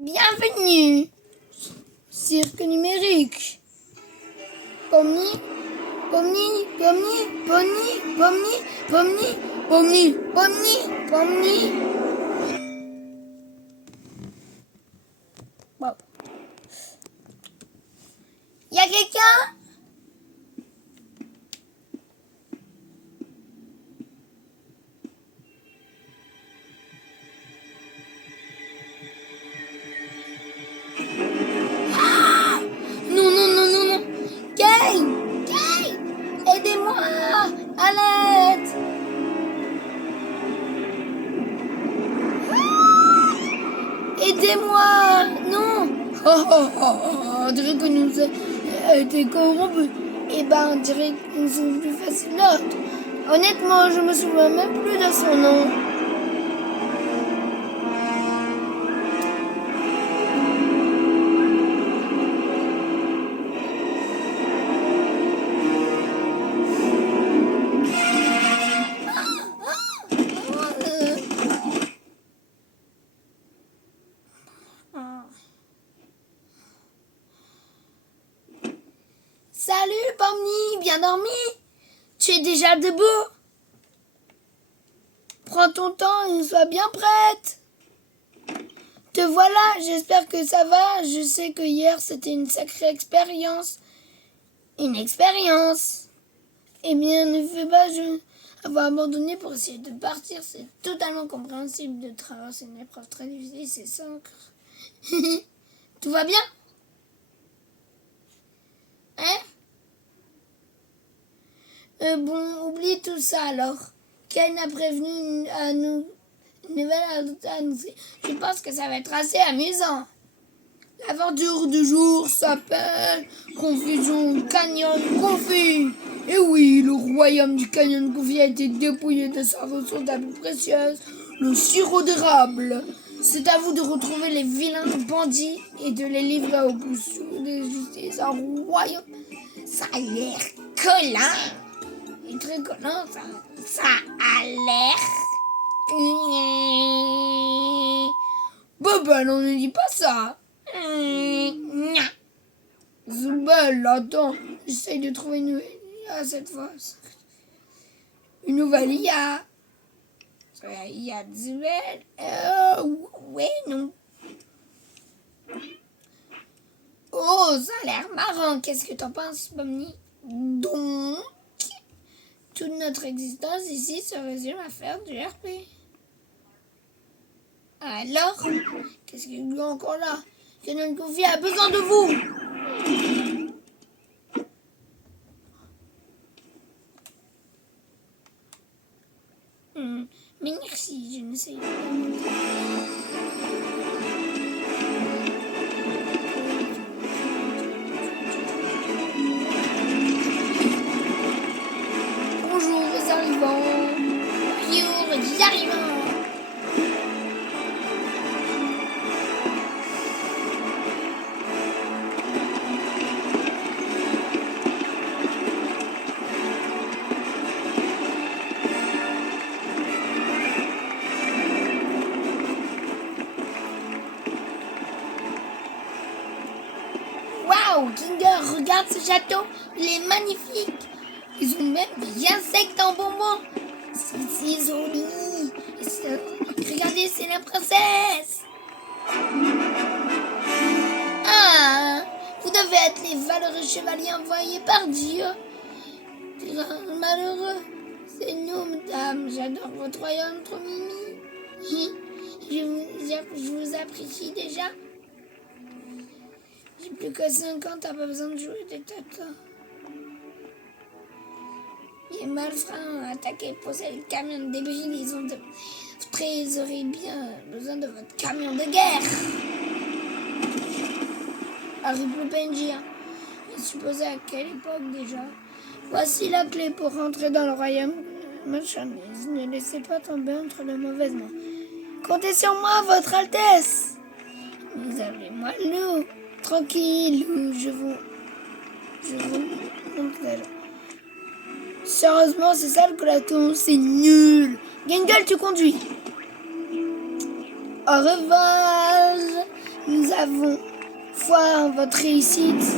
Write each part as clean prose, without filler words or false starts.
Bienvenue, cirque numérique. Pomni, pomni, pomni, pomni, pomni, pomni, pomni, pomni, pomni. Wow. Y a quelqu'un? Non, non, non, non, non. Kay! Kay! Aidez-moi! À l'aide! Aidez-moi! Non! Oh, oh, oh, oh, on dirait que nous a été corrompus. Eh ben, on dirait que nous sommes plus faciles d'autres. Honnêtement, je me souviens même plus de son nom. Salut, Pomni, bien dormi? Tu es déjà debout? Prends ton temps et sois bien prête. Te voilà, j'espère que ça va. Je sais que hier c'était une sacrée expérience. Une expérience. Eh bien, ne fais pas avoir abandonné pour essayer de partir. C'est totalement compréhensible de traverser une épreuve très difficile, c'est ça. Tout va bien? Hein? Bon, oublie tout ça alors. Ken a prévenu à nous une nouvelle annoncer. Je pense que ça va être assez amusant. L'aventure du jour s'appelle Confusion Canyon Confus. Et oui, le royaume du Canyon Confus a été dépouillé de sa ressource la plus précieuse, le sirop d'érable. C'est à vous de retrouver les vilains bandits et de les livrer au plus sûr des justices. Un royaume, ça a l'air collant. Et très collant, ça a l'air. Bah non, ne dis pas ça. Zubel, attends, j'essaye de trouver une nouvelle IA cette fois. Une nouvelle IA. IA de Zubel. Ouais, non. Oh, ça a l'air marrant. Qu'est-ce que t'en penses, Pomni? Donc, toute notre existence ici se résume à faire du RP. Alors, qu'est-ce qu'il y a encore là? Canyon Confus a besoin de vous. Mais merci, je ne sais pas. Bonjour, les arrivants. Bonjour, les arrivants. Waouh, Ginger, regarde ce château, il est magnifique. Ils ont même des insectes en bonbons. C'est joli. Regardez, c'est la princesse. Ah, vous devez être les valeureux chevaliers envoyés par Dieu. Malheureux, c'est nous, madame. J'adore votre royaume, trop mimi. Je vous apprécie déjà. J'ai plus que 5 ans, t'as pas besoin de jouer des tatas. Les malfrats ont attaqué et posé le camion de débris. Ils ont de... Vous aurez bien besoin de votre camion de guerre. Arrive le PNJ. Je supposé à quelle époque déjà? Voici la clé pour rentrer dans le royaume marchandise. Ne laissez pas tomber entre de mauvaises mains. Comptez sur moi, votre Altesse. Vous avez moi loup. Tranquille, je vous montre. Sérieusement, c'est ça le collaton, c'est nul. Gengal, tu conduis. Au revoir. foi en votre réussite.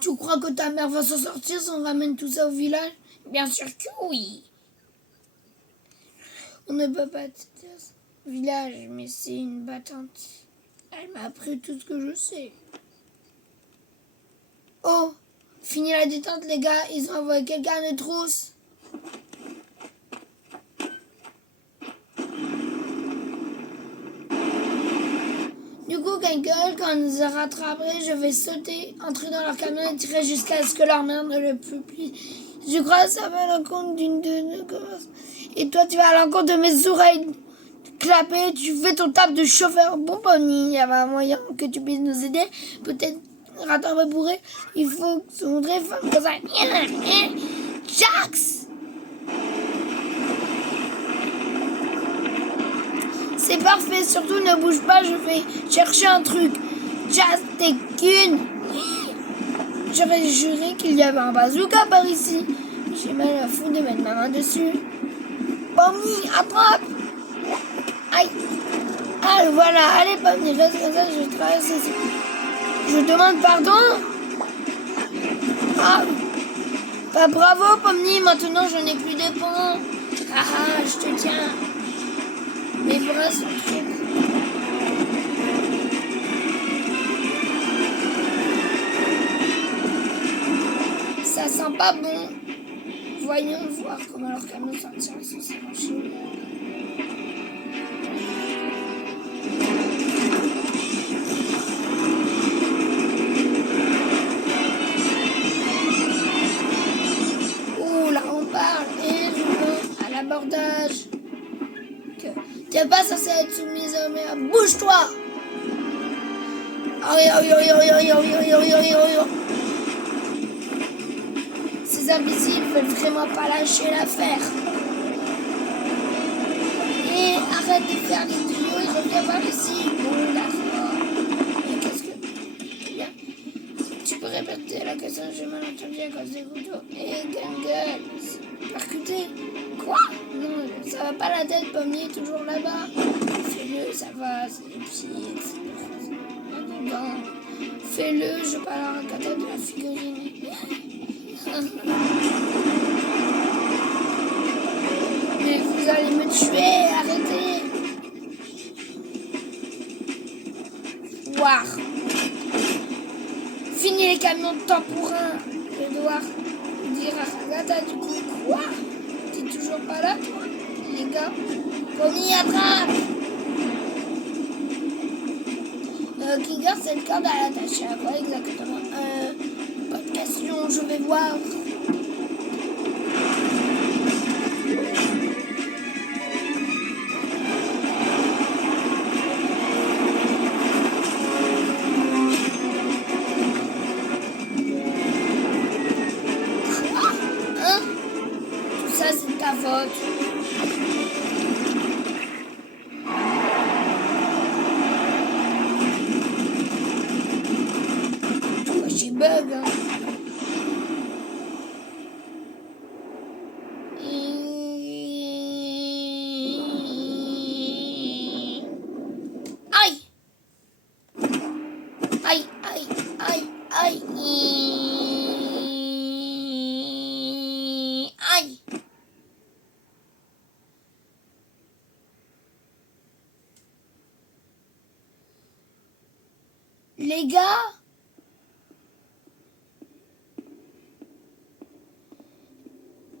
Tu crois que ta mère va s'en sortir si on ramène tout ça au village? Bien sûr que oui. On ne peut pas te dire ça au village, mais c'est une battante. Elle m'a appris tout ce que je sais. Oh, fini la détente les gars, ils ont envoyé quelqu'un de trousse. Du coup, Gueule, quand on nous a rattrapés, je vais sauter, entrer dans leur camion et tirer jusqu'à ce que leur mère ne le publie. Je crois que ça va à l'encontre d'une de nos commences. Et toi, tu vas à l'encontre de mes oreilles clapées, tu fais ton taf de chauffeur. Bon, Bonnie, il y a un moyen que tu puisses nous aider. Peut-être rattraper bourré. Il faut se montrer femme comme ça. Jax! C'est parfait, surtout ne bouge pas, je vais chercher un truc. Just t'es qu'une. J'aurais juré qu'il y avait un bazooka par ici. J'ai mal à fou de mettre ma main dessus. Pomni, attrape! Aïe! Ah, voilà, allez, Pomni, reste comme ça, je traverse ici. Je demande pardon? Ah! Bah, bravo, Pomni, maintenant je n'ai plus de points. Ah ah, je te tiens. Mes bras sont trop courts. Ça sent pas bon. Voyons voir comment leur camion sortira sous ces machines. Oh, là on parle et je veux à l'abordage. T'es pas censé être soumise à mes... Bouge-toi! Ces imbéciles veulent vraiment pas lâcher l'affaire. Et arrête de faire les tuyaux et reviens par ici. Bon, d'accord. Et qu'est-ce que... Bien. Tu peux répéter la question, j'ai mal entendu à cause des couteaux. Et gueule, percuté. Quoi? Non, ça va pas la tête, Pommier est toujours là-bas. Fais-le, ça va, c'est des pieds, c'est dedans. Fais-le, je parle à la tête de la figurine. Mais vous allez me tuer, arrêtez. War. Fini les camions de temps pour un. Je vais devoir dire à Agatha du coup. Quoi? T'es toujours pas là, toi? Les gars, Pommy, attrape! Qui garde cette corde à l'attacher à quoi exactement? Bonne question, je vais voir. Hein? Tout ça, c'est ta faute. Bug. Hein. Aïe! Aïe, aïe, aïe, aïe. Aïe! Les gars?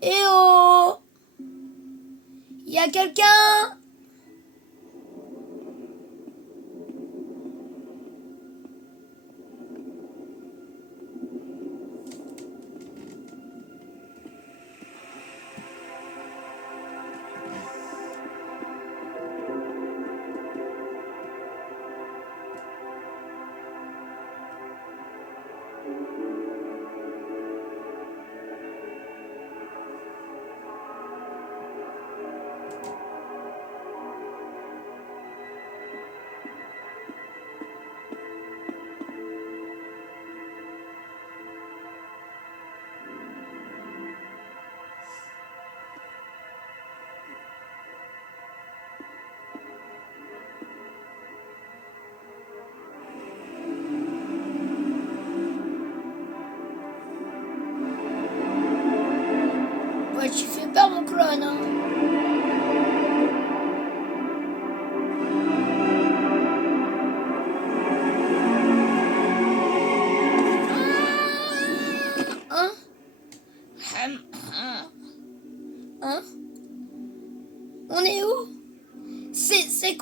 Eh oh! Y a quelqu'un?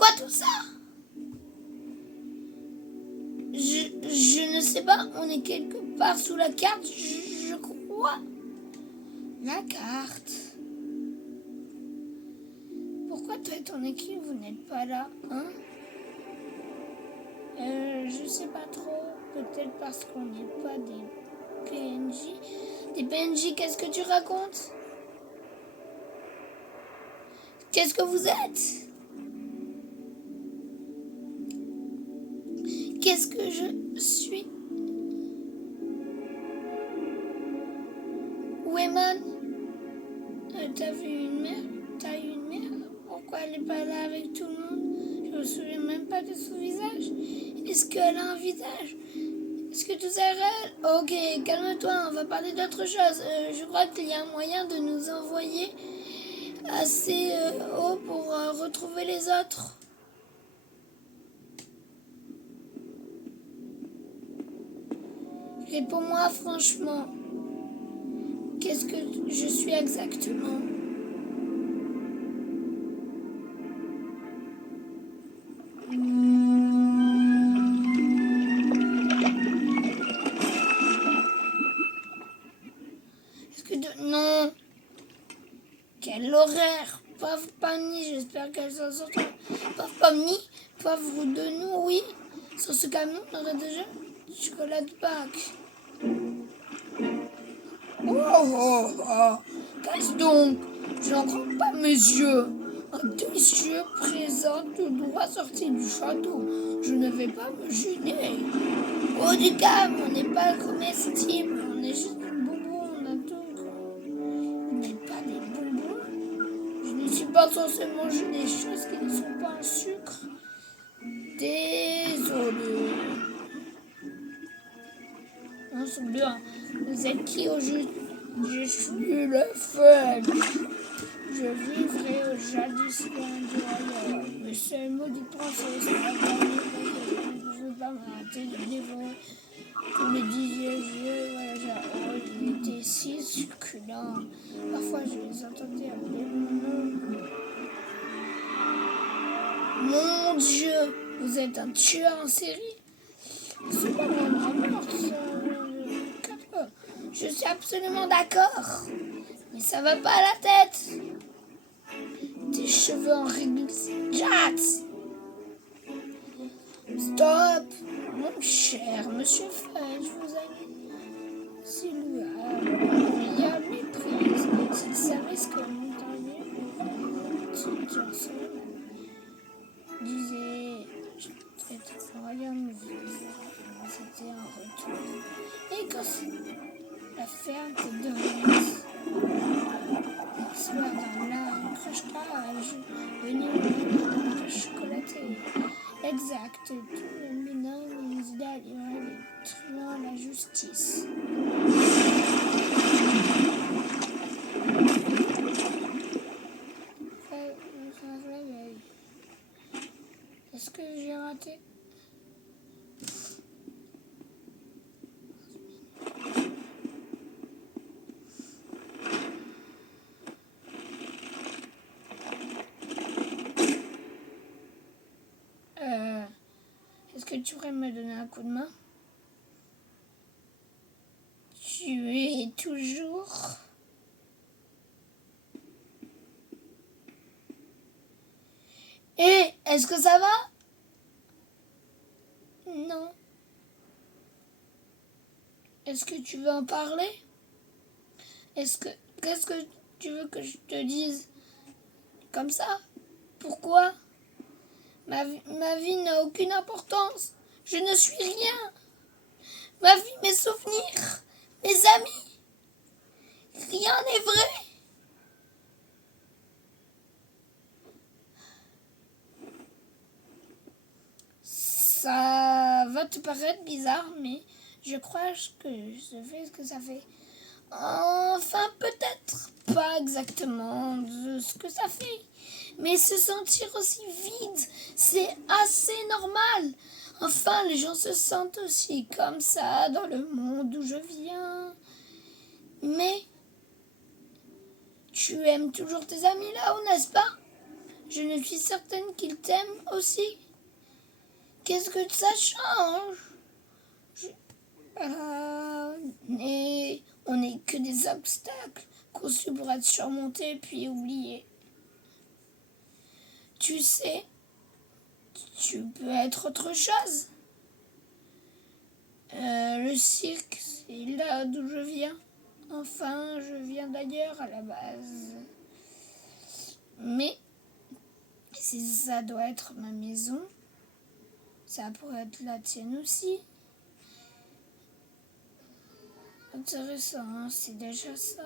Pourquoi tout ça? Je ne sais pas, on est quelque part sous la carte, je crois. La carte. Pourquoi toi et ton équipe, vous n'êtes pas là, hein? Je sais pas trop, peut-être parce qu'on n'est pas des PNJ. Des PNJ, qu'est-ce que tu racontes? Qu'est-ce que vous êtes? Qu'est-ce que je suis? Wayman, t'as vu une mère? T'as eu une mère? Pourquoi elle n'est pas là avec tout le monde? Je me souviens même pas de son visage. Est-ce qu'elle a un visage? Est-ce que tout ça est réel? Ok, calme-toi, on va parler d'autre chose. Je crois qu'il y a un moyen de nous envoyer assez haut pour retrouver les autres. Réponds-moi franchement. Qu'est-ce que je suis exactement? Est-ce que non. Quel horaire. Pauvre Pammy, j'espère qu'elle s'en sortira. Pauvre Pammy, pauvre de nous, oui. Sur ce camion, on aurait déjà du chocolat de Pâques. Oh. Qu'est-ce donc? Je n'en crois pas mes yeux. Un délicieux présent tout droit sorti du château. Je ne vais pas me gêner. Oh, du calme, on n'est pas comestible. On est juste des bonbons, on a tout. Vous n'êtes pas des bonbons? Je ne suis pas censé manger des choses qui ne sont pas un sucre. Désolé. Non, c'est bien. Vous êtes qui au juste? Je suis le fun. Je vivrai au jadis loin du royaume. Mais c'est maudite princesse. Je ne veux pas m'arrêter de dévorer tous les 10 yeux. Oh, il était si succulent. Parfois, je les entendais appeler mon nom. Mon Dieu, vous êtes un tueur en série? C'est pas vraiment mort, ça. Je suis absolument d'accord. Mais ça va pas à la tête. Tes cheveux en règle. Jax! Stop! Mon cher monsieur Fred, je vous aime. C'est il y a méprise. S'il savait ce que nous Johnson disait, peut-être le royaume c'était un retour. Et quand la ferme était de soir dans la crochetage, venu chocolaté. Exact, tout le minable les idées détruisant la justice. Est-ce que j'ai raté? Est-ce que tu pourrais me donner un coup de main? Tu es toujours... est-ce que ça va? Non. Est-ce que tu veux en parler? Qu'est-ce que tu veux que je te dise? Comme ça? Pourquoi? Ma vie n'a aucune importance. Je ne suis rien. Ma vie, mes souvenirs, mes amis. Rien n'est vrai. Ça va te paraître bizarre, mais je crois que je fais ce que ça fait. Enfin, peut-être pas exactement de ce que ça fait. Mais se sentir aussi vide, c'est assez normal. Enfin, les gens se sentent aussi comme ça dans le monde d'où je viens. Mais tu aimes toujours tes amis là-haut, n'est-ce pas? Je ne suis certaine qu'il t'aime aussi. Qu'est-ce que ça change? Et on n'est que des obstacles conçus pour être surmontés puis oubliés. Tu sais, tu peux être autre chose. Le cirque, c'est là d'où je viens. Enfin, je viens d'ailleurs à la base. Mais si ça doit être ma maison, ça pourrait être la tienne aussi. Intéressant, hein, c'est déjà ça.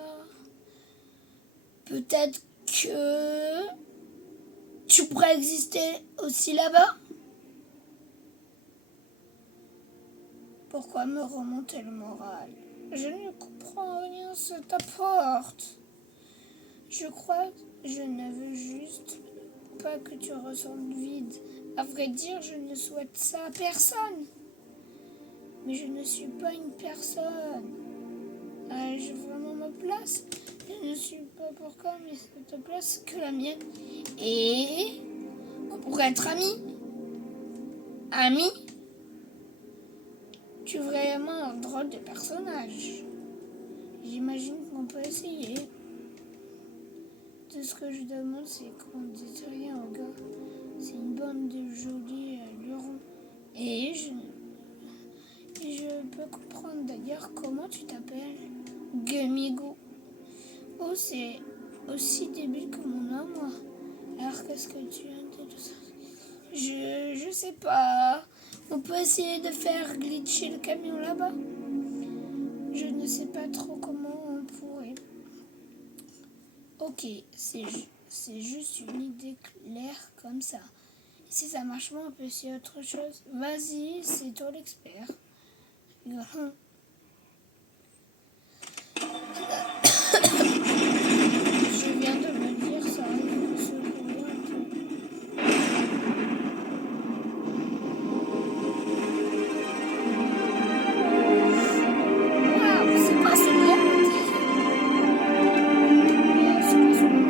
Peut-être que tu pourrais exister aussi là-bas? Pourquoi me remonter le moral? Je ne comprends rien, ça t'apporte. Je ne veux juste pas que tu ressentes vide. À vrai dire, je ne souhaite ça à personne. Mais je ne suis pas une personne. Ai-je vraiment ma place? Je ne suis pas pourquoi, mais cette place que la mienne. Et on pourrait être amis. Amis? Tu es vraiment un drôle de personnage. J'imagine qu'on peut essayer. Tout ce que je demande, c'est qu'on ne dise rien au gars. C'est une bande de jolis lurons. Et je peux comprendre d'ailleurs comment tu t'appelles. Gumigo. Oh, c'est aussi débile que mon nom, moi. Alors qu'est-ce que tu as de tout ça? Je sais pas. On peut essayer de faire glitcher le camion là-bas. Je ne sais pas trop comment on pourrait. Ok, c'est juste une idée claire comme ça. Et si ça marche pas, on peut essayer autre chose. Vas-y, c'est toi l'expert. Je viens de me dire ça, il faut se secouer un peu. Waouh, c'est pas ce monde. C'est pas ce monde.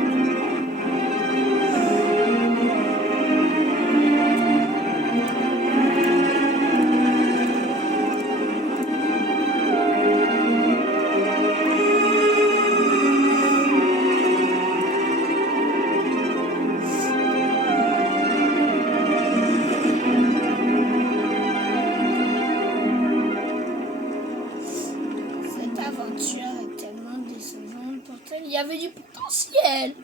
Cette aventure est tellement décevante. Pourtant, il y avait du potentiel.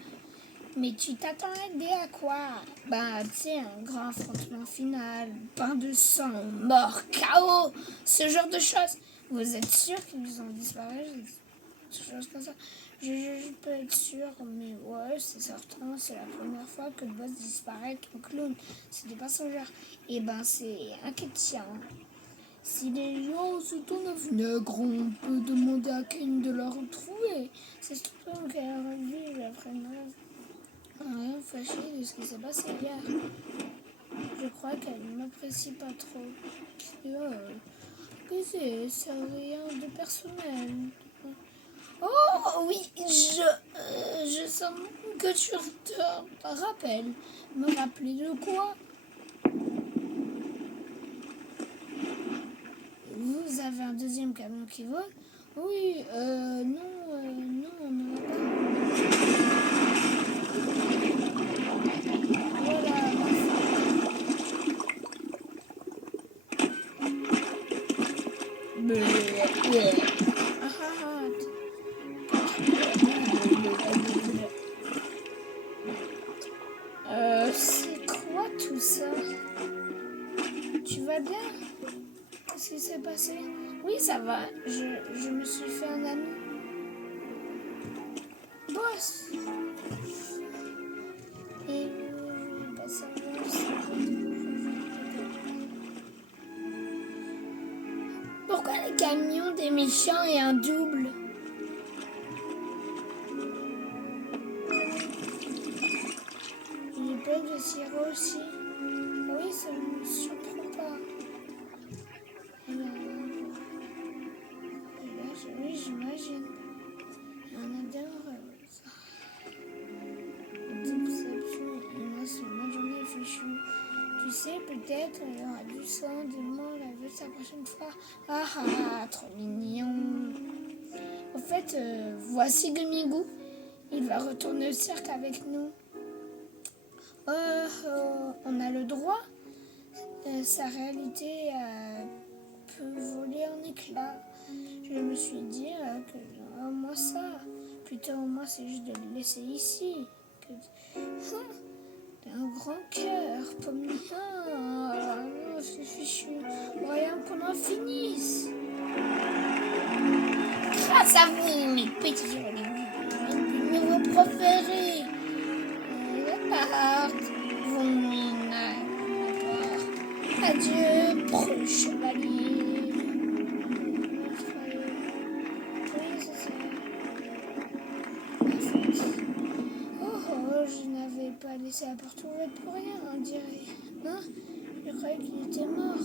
Mais tu t'attendais à quoi? Bah, tu sais, un grand affrontement final, bain de sang, mort, chaos, ce genre de choses. Vous êtes sûr qu'ils ont disparu? Des choses comme ça. Je peux être sûr, mais ouais, c'est certain, c'est la première fois que le boss disparaît, ton clown. C'était pas son genre. Et ben, c'est inquiétant. Si les gens se tournent au vinaigre, on peut demander à Ken de la retrouver. C'est surtout qu'elle revive après une rêve. Rien fâchée de ce qui s'est passé hier. Je crois qu'elle ne m'apprécie pas trop. C'est rien de personnel. Oh oui, je sens que tu te rappelles. Me rappeler de quoi? Vous avez un deuxième camion qui vole? Oui, non, on n'en a pas. Voilà, c'est quoi tout ça? Tu vas bien? Qu'est-ce qui s'est passé? Oui, ça va. Je me suis fait un ami. Boss! Et bah, ça va, pourquoi les camions des méchants et un double? Il est plein de sirop aussi. Oui, ça ne me surprend pas. Et là, oui, j'imagine. Il y en a des déception, il m'a Tu sais, peut-être il y aura du sang, du monde avec la prochaine fois. Ah ah, trop mignon. En fait, voici Gummigou. Il va retourner au cirque avec nous. On a le droit. Sa réalité peut voler en éclats. Je me suis dit que au moins ça. Plutôt au moins c'est juste de le laisser ici. Un grand cœur, pomme. Ah, non, c'est fichu. Voyons qu'on en finisse. Grâce à vous, mes petits nouveaux préférés. Adieu, preux chevalier. Oui, c'est ça. Je n'avais pas laissé la porte ouverte pour rien, on dirait. Hein? Je croyais qu'il était mort.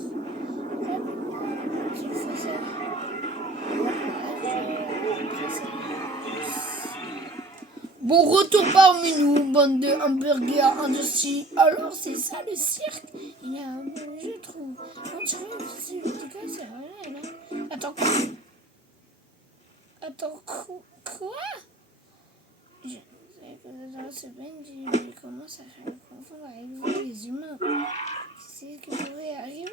Qu'il faisait. Bon retour parmi nous, bande de hamburgers endurcis. Alors c'est ça le cirque? Il est un peu, je trouve. On dirait que c'est vrai, là. Attends, quoi? Je sais que dans ce Benji, il commence à faire le confondre avec vous, les humains. C'est ce qui pourrait arriver.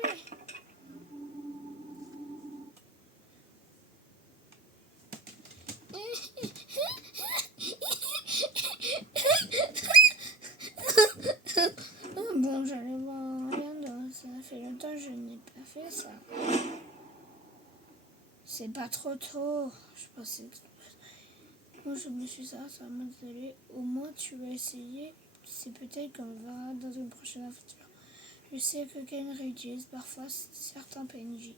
Bon, j'allais voir rien d'autre. Ça fait longtemps que je n'ai pas fait ça. C'est pas trop tôt. Je pensais que... Moi, je me suis sincèrement désolée. Au moins, tu vas essayer. C'est peut-être qu'on verra dans une prochaine aventure. Je sais que Ken réutilise parfois certains PNJ.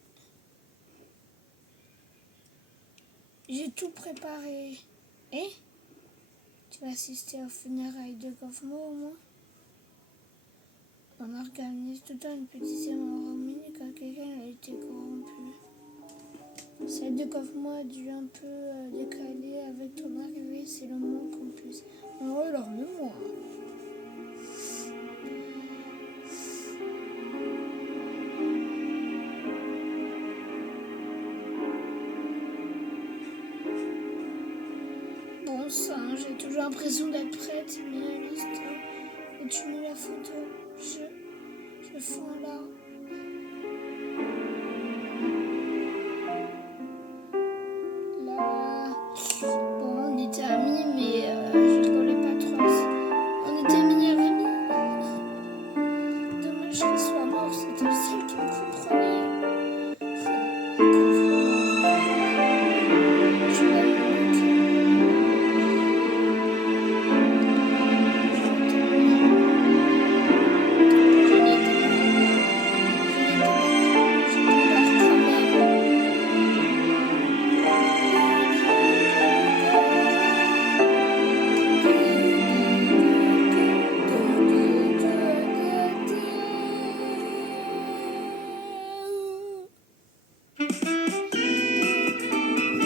J'ai tout préparé. Et tu vas assister aux funérailles de Kaufmo au moins? On organise tout le temps une petite cérémonie quand quelqu'un a été corrompu. Celle de Kaufmo a dû un peu décaler avec ton arrivée, c'est le moins qu'on puisse. Oh, alors le moi. Bon sang, j'ai toujours l'impression d'être prête, mais à l'instant où tu mets la photo, je fonds là. Bon, on était amis, mais je rigolais pas trop. On était meilleurs amis. Dommage qu'il soit mort, c'était le seul qui me comprenait.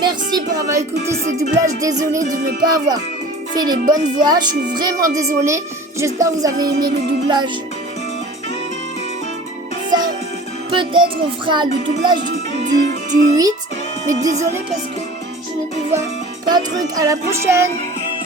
Merci pour avoir écouté ce doublage. Désolée de ne pas avoir fait les bonnes voix. Je suis vraiment désolée. J'espère que vous avez aimé le doublage. Ça, peut-être on fera le doublage du 8. Mais désolée parce que je ne peux voir pas de truc. À la prochaine.